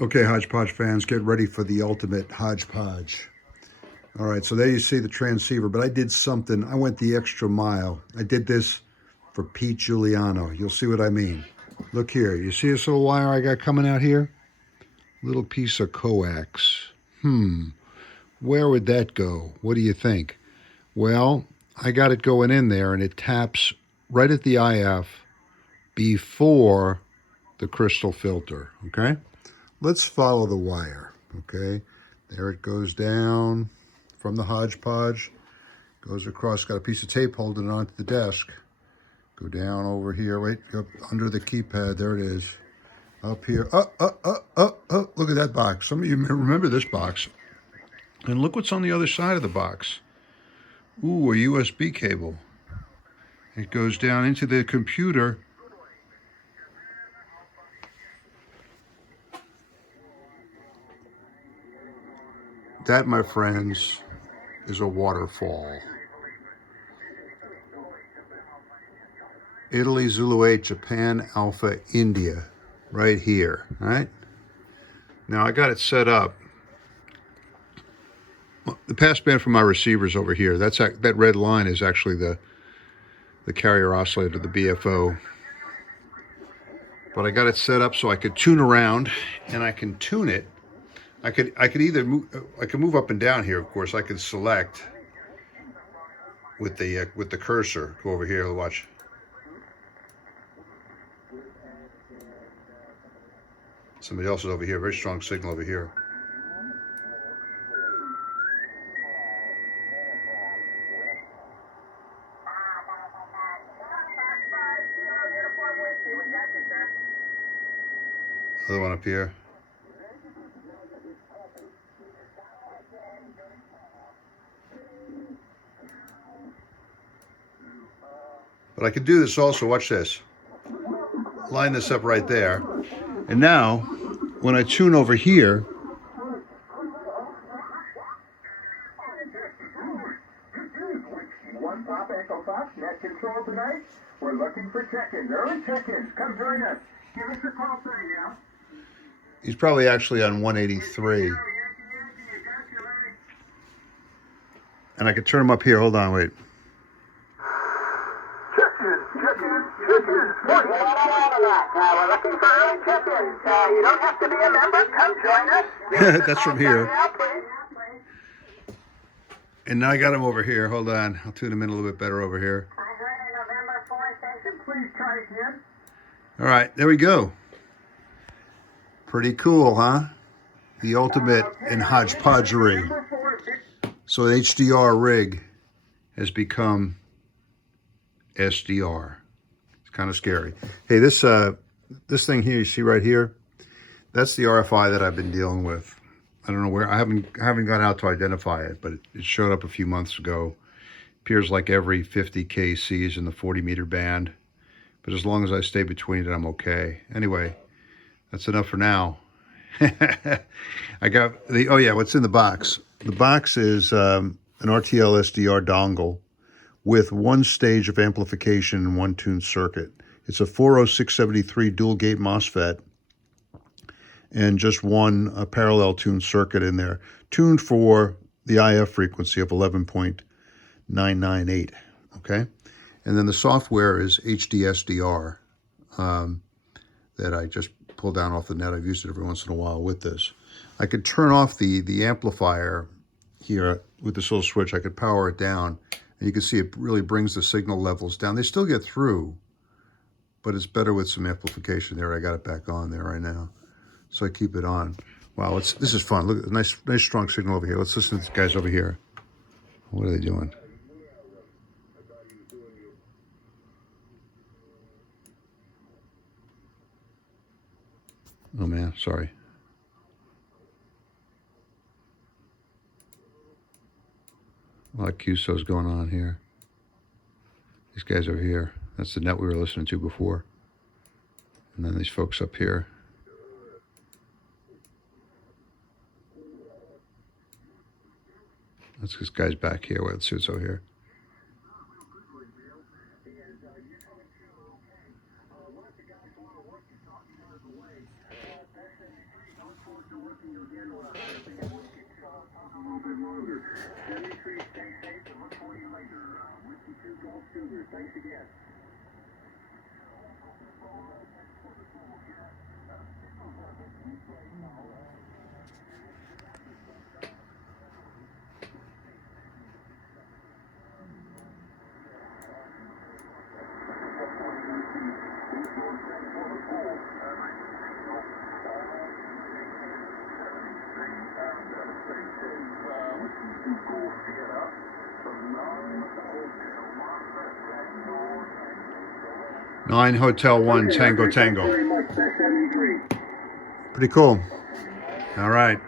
Okay, Hodgepodge fans, get ready for the ultimate hodgepodge. All right, so there you see the transceiver, but I did something. I went the extra mile. I did this for Pete Giuliano. You'll see what I mean. Look here. You see this little wire I got coming out here? Little piece of coax. Where would that go? What do you think? Well, I got it going in there, and it taps right at the IF before the crystal filter, okay? Let's follow the wire, okay? There it goes down from the hodgepodge, goes across, got a piece of tape holding it onto the desk. Go down over here, wait, up under the keypad, there it is. Up here, look at that box. Some of you may remember this box. And look what's on the other side of the box. Ooh, a USB cable. It goes down into the computer. That, my friends, is a waterfall. Italy, Zulu 8, Japan, Alpha, India, right here, right? Now I got it set up. The passband for my receivers over here, that red line is actually the carrier oscillator, the BFO. But I got it set up so I could tune around, and I can tune it. I could either move, I can move up and down here. Of course, I could select with the cursor. Go over here, watch. Somebody else is over here. Very strong signal over here. Other one up here. But I could do this also. Watch this. Line this up right there. And now, when I tune over here, we're looking for check-ins. Early check-ins. Come join us. Give us a call, now. He's probably actually on 183. And I could turn him up here. Hold on, wait. We're looking for early check-ins. You don't have to be a member. Come join us. That's from here. And now I got him over here. Hold on. I'll tune him in a little bit better over here. November 4th station. Please try again. All right, there we go. Pretty cool, huh? The ultimate in hodgepodgery. So the HDR rig has become SDR. It's kind of scary. Hey, this thing here, you see right here, that's the RFI that I've been dealing with. I don't know where, I haven't got out to identify it, but it showed up a few months ago. Appears like every 50 kc is in the 40 meter band, but as long as I stay between it, I'm okay. Anyway, that's enough for now. I got the, oh yeah, what's in the box? The box is an RTL-SDR dongle with one stage of amplification and one tuned circuit. It's a 40673 dual gate MOSFET and just one parallel tuned circuit in there, tuned for the IF frequency of 11.998, okay? And then the software is HDSDR that I just pulled down off the net. I've used it every once in a while with this. I could turn off the amplifier here with this little switch. I could power it down, and you can see it really brings the signal levels down. They still get through, but it's better with some amplification there. I got it back on there right now, so I keep it on. Wow, this is fun. Look, nice strong signal over here. Let's listen to the guys over here. What are they doing? Oh man, sorry. A lot of QSOs going on here. These guys over here. That's the net we were listening to before. And then these folks up here. That's this guy's back here. Let's see what's over here. Nine Hotel 1 Tango Tango. Pretty cool. All right.